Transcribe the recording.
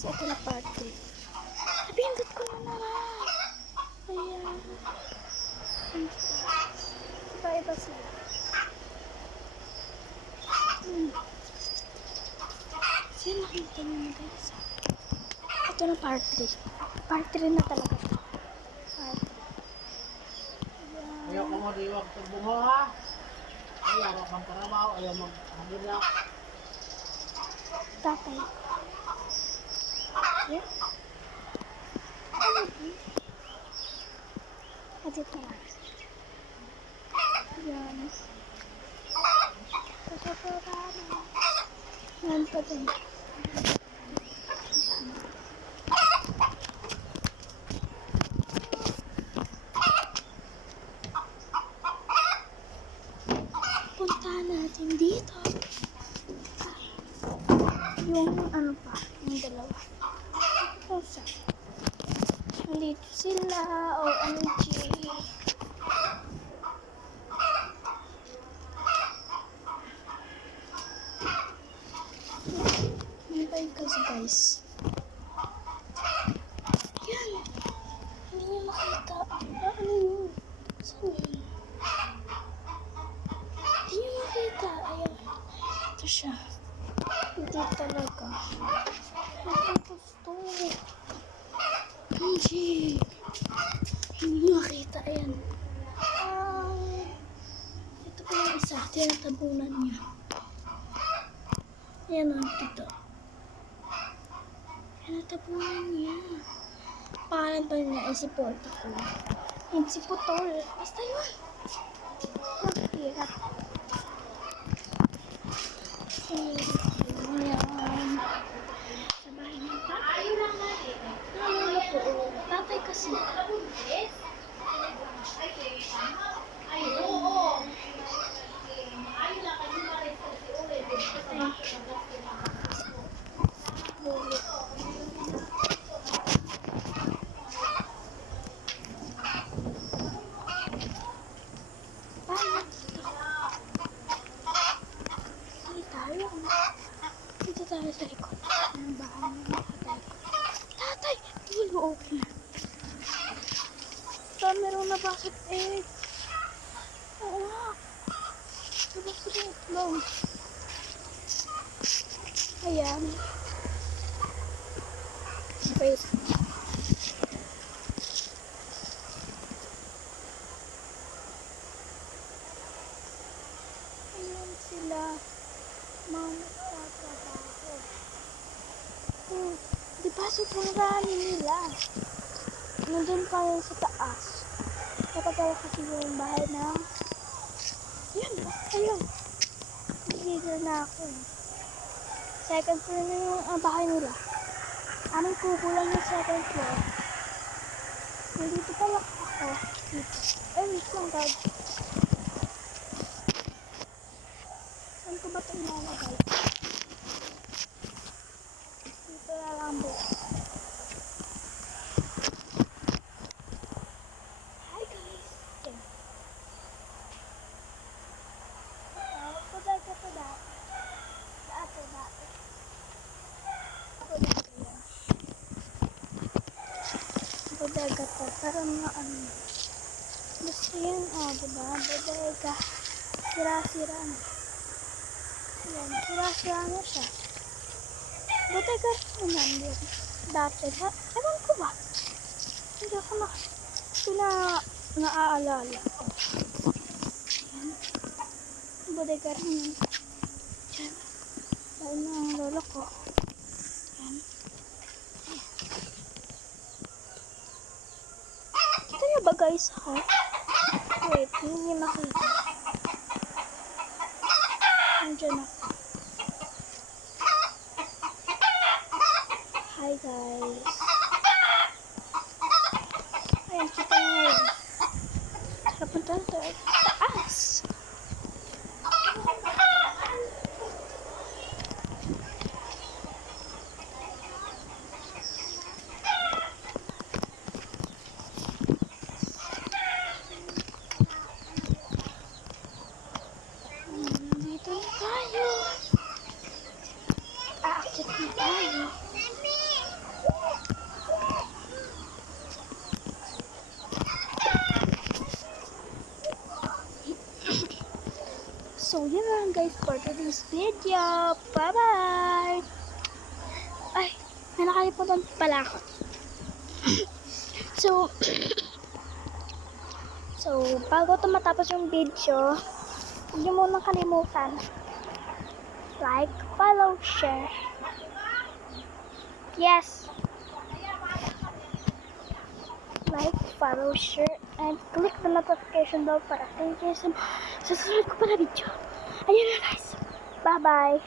guys, ito na part 3. Napindot ko na naman. Ayan. Iba-iba sila. Kasi nakita nyo na guys. Ito na part 3. Part 3 na talaga ito. Part 3. Ayaw ko mo diwag sa bungo ha. Ayaw ko kang karabaw. Ayaw mag-hagila. Tatay. Yeah. Dito na. Yan. Kasaparano. Yan pa din. Punta natin dito. Yung ano pa, yung dalawa. Osa. Nandito sila, OMG. May pa yung kasi guys. Yan. Hindi niya makita. Ano yun? Saan yun? Hindi niya makita. Ayan. Ito siya. Hindi talaga. Ano gusto? Hindi. Hindi makita. Ayan. Ito pa yung isa. Tinatabunan niya. Ayan ang dito. Tinatabunan niya. Pangalan pa niya ay si Portico. Yan si Putol. Basta yun. Hirap. Ayan. Sa bahay ng tatay. Nalala po. Tatay kasi. Dito tayo sa likod ng bahay ng tatay ko. Tatay! Tulo open. Saan meron nabasag egg? Oo nga. Nabasag yung itlog. Ayan. Wait. Ayan sila. Mga nagtatrabaho. Diba sobrang rami nila? Nandun pa yun sa taas. Napagawa kasi yung bahay na yan ba? Ayun. Dito na ako. Second floor na yung bahay nila. Anong kubo lang yung second floor. Dito pala ako. Dito. Ay, wait lang guys. Saan ko ba ito ilalagay? Dito na lang po. Hi guys! Yan. Tawag ko dahil ka ito dati. Dati. Ako dati yan. Ako dagat to. Parang mga ano. Gusto yan, diba? Bodega. Sira-sira na. Yan, sira-sira na siya. Bodega naman yun. Dati, ewan ko ba? Hindi ako naaalala. Yan. Bodega rin yun. Yan. Dahil na ang lolo ko. Yan. Kita niyo ba guys ako? Wait, hindi makita. Nandiyan ako. Hi guys. Ayan, kita nyo ngayon. Napunta na tayo sa taas. Dito na tayo. Aakyat na tayo. So, yun lang guys for today's video. Bye-bye! Ay, may nakalimutan pala ako. So, bago ito matapos yung video, huwag niyo munang kalimutan. Like, follow, share. Yes! Like, follow, share, and click the notification bell para sa susunod ko pa na video. Ayun na guys. Bye-bye.